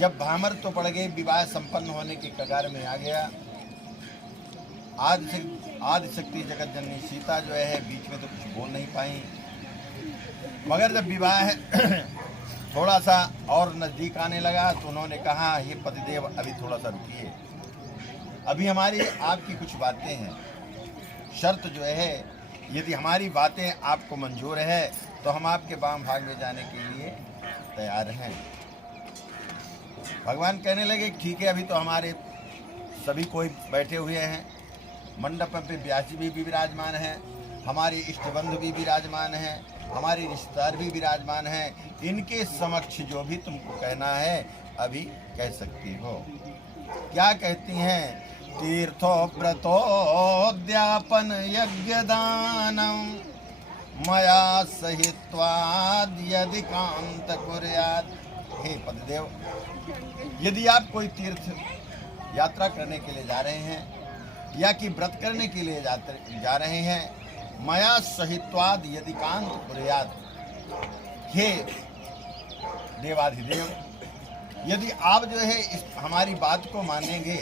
जब भामर तो पड़ गए, विवाह संपन्न होने के कगार में आ गया। आदि शक्ति जगत जननी सीता जो है बीच में तो कुछ बोल नहीं पाई, मगर जब विवाह थोड़ा सा और नज़दीक आने लगा तो उन्होंने कहा, ये पतिदेव अभी थोड़ा सा रुकिए, अभी हमारी आपकी कुछ बातें हैं। शर्त जो है, यदि हमारी बातें आपको मंजूर है तो हम आपके वाम भाग में जाने के लिए तैयार हैं। भगवान कहने लगे, ठीक है, अभी तो हमारे सभी कोई बैठे हुए हैं, मंडप पे व्यास जी भी विराजमान हैं, हमारे इष्ट बंधु भी विराजमान हैं, हमारे रिश्तेदार भी विराजमान हैं। इनके समक्ष जो भी तुमको कहना है अभी कह सकती हो। क्या कहती हैं? तीर्थो व्रतोद्यापन यज्ञदानम मया सहित्वाद यदि कांत कुर्यात्। हे पतिदेव, यदि आप कोई तीर्थ यात्रा करने के लिए जा रहे हैं या कि व्रत करने के लिए जा रहे हैं, मया सहित्वाद यदि कांत कुर्यात्, हे देवाधिदेव, यदि आप जो है इस हमारी बात को मानेंगे,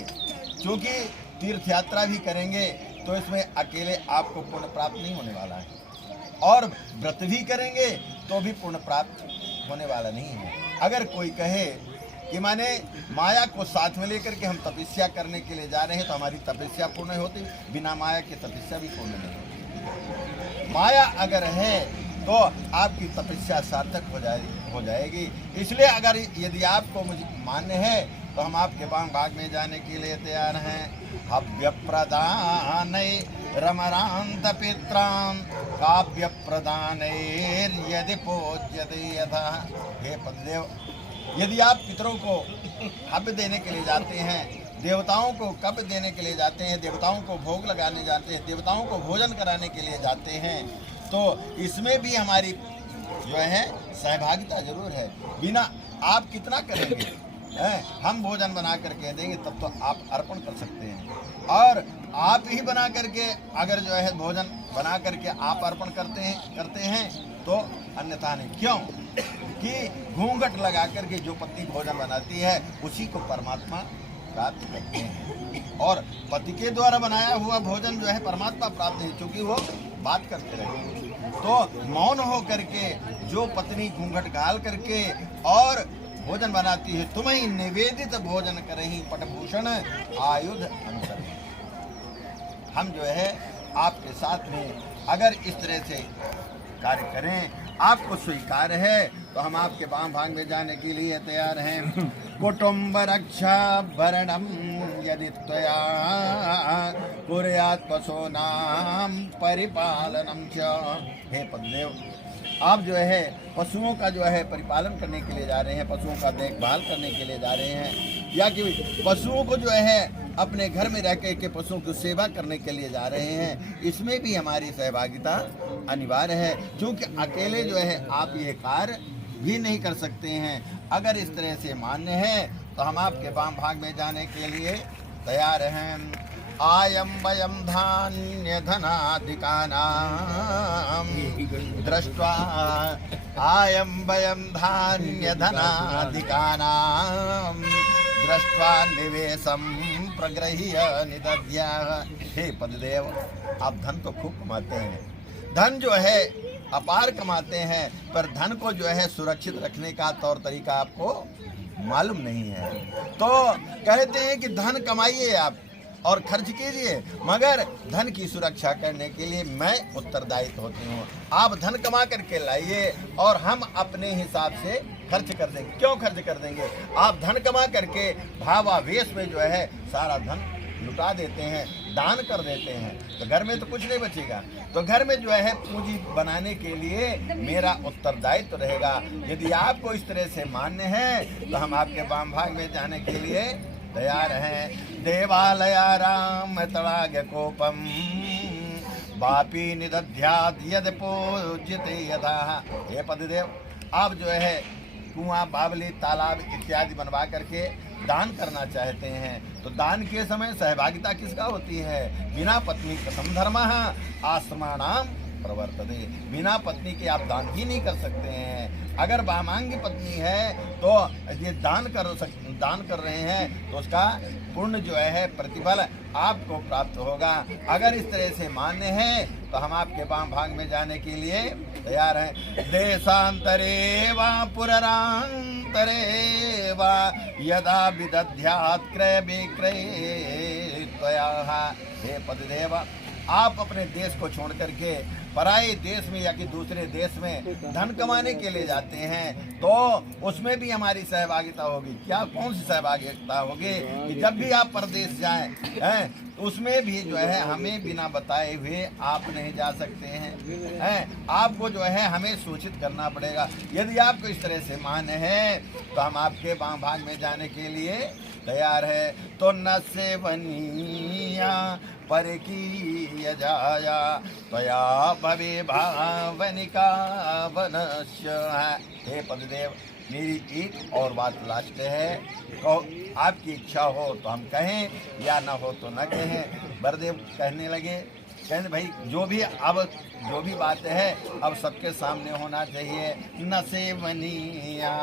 क्योंकि तीर्थ यात्रा भी करेंगे तो इसमें अकेले आपको पुण्य प्राप्त नहीं होने वाला है, और व्रत भी करेंगे तो भी पुण्य प्राप्त होने वाला नहीं है। अगर कोई कहे कि माने माया को साथ में लेकर के हम तपस्या करने के लिए जा रहे हैं तो हमारी तपस्या पूर्ण होती, बिना माया के तपस्या भी पूर्ण नहीं होती। माया अगर है तो आपकी तपस्या सार्थक हो जाएगी। इसलिए अगर यदि आपको मुझे मान्य है तो हम आपके वाम भाग में जाने के लिए तैयार हैं। हव्य प्रदान रमरांत पित्राम काव्य प्रदान यदि पूज्यते यथा। हे पतिदेव, यदि आप पितरों को हव्य देने के लिए जाते हैं, देवताओं को कब्य देने के लिए जाते हैं, देवताओं को भोग लगाने जाते हैं, देवताओं को भोजन कराने के लिए जाते हैं, तो इसमें भी हमारी जो है सहभागिता जरूर है। बिना आप कितना करेंगे, हम भोजन बना करके देंगे तब तो आप अर्पण कर सकते हैं, और आप ही बना करके अगर जो है भोजन बना करके आप अर्पण करते हैं तो अन्यथा नहीं। क्यों कि घूंघट लगा करके जो पत्नी भोजन बनाती है उसी को परमात्मा प्राप्त करते हैं, और पति के द्वारा बनाया हुआ भोजन जो है परमात्मा प्राप्त है, क्योंकि वो बात करते रहते हैं। तो मौन हो करके जो पत्नी घूंघट घाल करके और भोजन बनाती है, तुम्हें निवेदित भोजन करही पटभूषण आयुध अनुसर। हम जो है आपके साथ में अगर इस तरह से कार्य करें, आपको स्वीकार है तो हम आपके वाम भाग में जाने के लिए तैयार हैं। कुटुंब रक्षा भरणम यदि त्वया कुर्यात् पशूनां परिपालनम च। हे पतिदेव, आप जो है पशुओं का जो है परिपालन करने के लिए जा रहे हैं, पशुओं का देखभाल करने के लिए जा रहे हैं, या कि पशुओं को जो है अपने घर में रह के पशुओं की सेवा करने के लिए जा रहे हैं, इसमें भी हमारी सहभागिता अनिवार्य है, क्योंकि अकेले जो है आप ये कार्य भी नहीं कर सकते हैं। अगर इस तरह से मान्य है तो हम आपके वाम भाग में जाने के लिए तैयार हैं। आयं वयं धान्य धनाधिकानां दृष्ट्वा आयं वयं धान्य धनाधिकानां दृष्ट्वा निवेशं प्रगृह्य निदध्याः। हे पतिदेव, आप धन तो खूब कमाते हैं, धन जो है अपार कमाते हैं, पर धन को जो है सुरक्षित रखने का तौर तरीका आपको मालूम नहीं है। तो कहते हैं कि धन कमाइए आप और खर्च कीजिए, मगर धन की सुरक्षा करने के लिए मैं उत्तरदायित्व होती हूँ। आप धन कमा करके लाइए और हम अपने हिसाब से खर्च कर देंगे। क्यों खर्च कर देंगे? आप धन कमा करके भावावेश में जो है सारा धन लुटा देते हैं, दान कर देते हैं, तो घर में तो कुछ नहीं बचेगा। तो घर में जो है पूंजी बनाने के लिए मेरा उत्तरदायित्व रहेगा। यदि आपको इस तरह से मान्य है तो हम आपके वाम भाग में जाने के लिए तैयार हैं। देवालयाराम तड़ाग कोपम वापी निदध्यात् यद पूज्यते यथा। हे पतिदेव, आप जो है कुआं, बावली, तालाब इत्यादि बनवा करके दान करना चाहते हैं, तो दान के समय सहभागिता किसका होती है? बिना पत्नी कथम धर्मः आश्रमाणाम प्रवर्तते। बिना पत्नी के आप दान ही नहीं कर सकते हैं। अगर वामांगी पत्नी है तो ये दान कर रहे हैं तो उसका पुण्य जो है प्रतिफल आपको प्राप्त होगा। अगर इस तरह से मान्य है तो हम आपके वाम भाग में जाने के लिए तैयार हैं। देशांतरे वा पुरांतरे वा यदा विदध्यात् क्रय विक्रय त्वया। हे पतिदेव, आप अपने देश को छोड़ करके पराये देश में या कि दूसरे देश में धन कमाने के लिए जाते हैं तो उसमें भी हमारी सहभागिता होगी। क्या कौन सी सहभागिता होगी कि जब भी आप परदेश जाएं हैं उसमें भी जो है हमें बिना बताए हुए आप नहीं जा सकते हैं। आपको जो है हमें सूचित करना पड़ेगा। यदि आपको इस तरह से मान्य है तो हम आपके वाम भाग में जाने के लिए तैयार है। तो न सेवनीया पर की जाया त्वया भवे भावनिका वनश्य। हे पतिदेव, मेरी एक और बात लास्ट है, कहो आपकी इच्छा हो तो हम कहें या ना हो तो न कहें। बरदेव कहने लगे, कहने भाई जो भी बात है अब सबके सामने होना चाहिए। न सेवनीया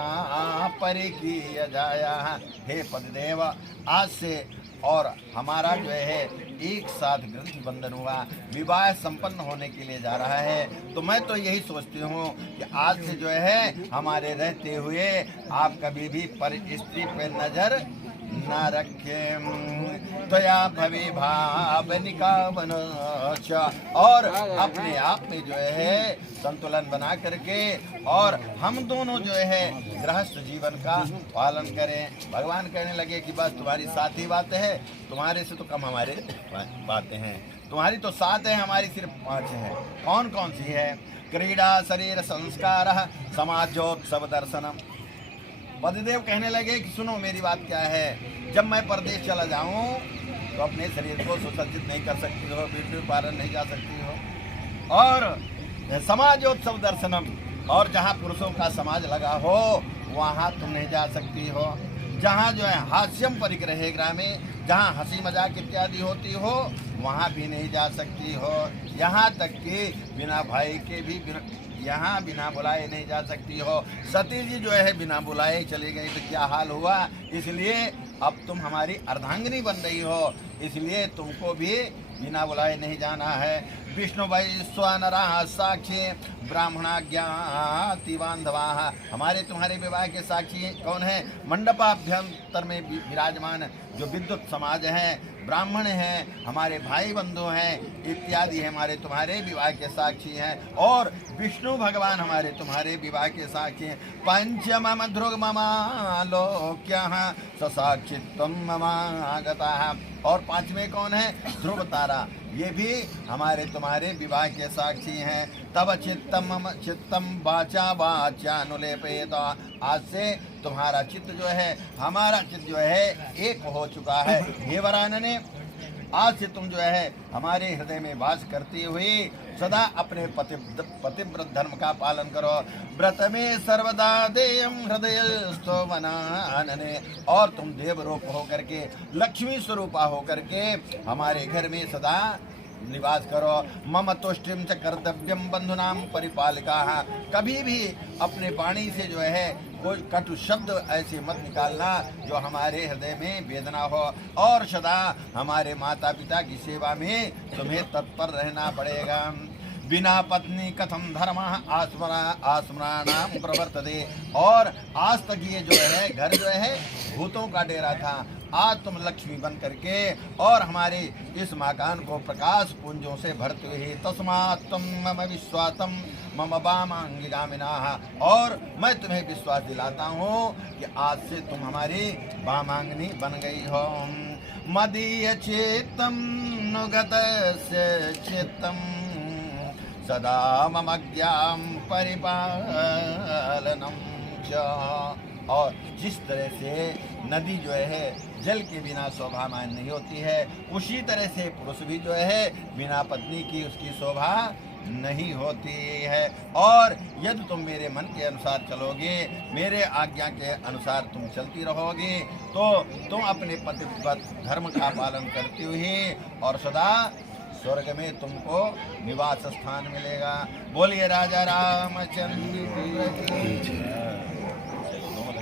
पर की जाया। हे पतिदेव, आज से और हमारा जो है एक साथ ग्रंथ बंधन हुआ, विवाह संपन्न होने के लिए जा रहा है। तो मैं तो यही सोचती हूँ कि आज से जो है हमारे रहते हुए आप कभी भी पर स्त्री पे नजर न रखें। त्वया भवे भावनिका वनश्च। और अपने आप में जो है संतुलन बना करके और हम दोनों जो है गृहस्थ जीवन का पालन करें। भगवान कहने लगे कि बस तुम्हारी 7 ही बातें हैं, तुम्हारे से तो कम हमारे बातें हैं। तुम्हारी तो 7 है, हमारी सिर्फ 5 है। कौन कौन सी है? क्रीड़ा शरीर संस्कार समाजोत्सव दर्शनम। पतिदेव कहने लगे कि सुनो मेरी बात क्या है, जब मैं परदेश चला जाऊं तो अपने शरीर को सुसज्जित नहीं कर सकती हो, ब्यूटी पार्लर नहीं जा सकती हो, और समाजोत्सव दर्शनम, और जहां पुरुषों का समाज लगा हो वहां तुम नहीं जा सकती हो। जहां जो है हास्यम परिग्रह ग्रामे, जहां हंसी मजाक इत्यादि होती हो वहां भी नहीं जा सकती हो। यहाँ तक कि बिना भाई के भी यहाँ बिना बुलाए नहीं जा सकती हो। सती जी जो है बिना बुलाए चली गई तो क्या हाल हुआ। इसलिए अब तुम हमारी अर्धांगिनी बन रही हो, इसलिए तुमको भी बिना बुलाए नहीं जाना है। विष्णु वैश्वानरा साक्षी ब्राह्मणा ज्ञाति बांधवा। हमारे तुम्हारे विवाह के साक्षी कौन है? मंडपाभ्यंतर में विराजमान जो विद्युत समाज है, ब्राह्मण हैं, हमारे भाई बंधु हैं इत्यादि हमारे तुम्हारे विवाह के साक्षी हैं। और विष्णु भगवान हमारे तुम्हारे विवाह के साक्षी हैं। पंचमम ध्रुव ममालोक्य ससाक्षित्वम ममागता। और 5वें कौन है? ध्रुव तारा, ये भी हमारे तुम्हारे विवाह के साक्षी हैं। तब चित्तम मम चित्तम वाचा वाचानुलेपेत। आज से तुम्हारा चित्त जो है हमारा चित्त जो है एक हो चुका है। हे वरानने, आज से तुम जो है हमारे हृदय में वास करती हुई सदा अपने पतिव्रत धर्म का पालन करो। व्रत में सर्वदा देयम हृदयस्थो वनानने। और तुम देव रूप हो करके, लक्ष्मी स्वरूपा हो करके हमारे घर में सदा निवास करो। मम तुष्टिम च कर्तव्यम बंधुनाम परिपालिका। कभी भी अपने वाणी से जो है कोई कटु शब्द ऐसे मत निकालना जो हमारे हृदय में वेदना हो। और सदा हमारे माता पिता की सेवा में तुम्हें तत्पर रहना पड़ेगा। बिना पत्नी कथम धर्म आस्मराणाम प्रवर्तते। और आज तक ये जो है घर जो है भूतों का डेरा था, आज तुम लक्ष्मी बन करके और हमारे इस मकान को प्रकाश पुंजों से भरते हुए तस्मात् तुम मम विश्वासम मम वामांगिगामिना। और मैं तुम्हें विश्वास दिलाता हूँ कि आज से तुम हमारी वामांगिनी बन गई हो। मदीय चेतम नुगतस्य चित्तम सदा ममज्ञाम परिपालनम च। और जिस तरह से नदी जो है जल के बिना शोभामान नहीं होती है, उसी तरह से पुरुष भी जो है बिना पत्नी की उसकी शोभा नहीं होती है। और यदि तुम मेरे मन के अनुसार चलोगे, मेरे आज्ञा के अनुसार तुम चलती रहोगे, तो तुम अपने पतिव्रत धर्म का पालन करती हुई और सदा स्वर्ग में तुमको निवास स्थान मिलेगा। बोलिए राजा रामचंद्र की जय।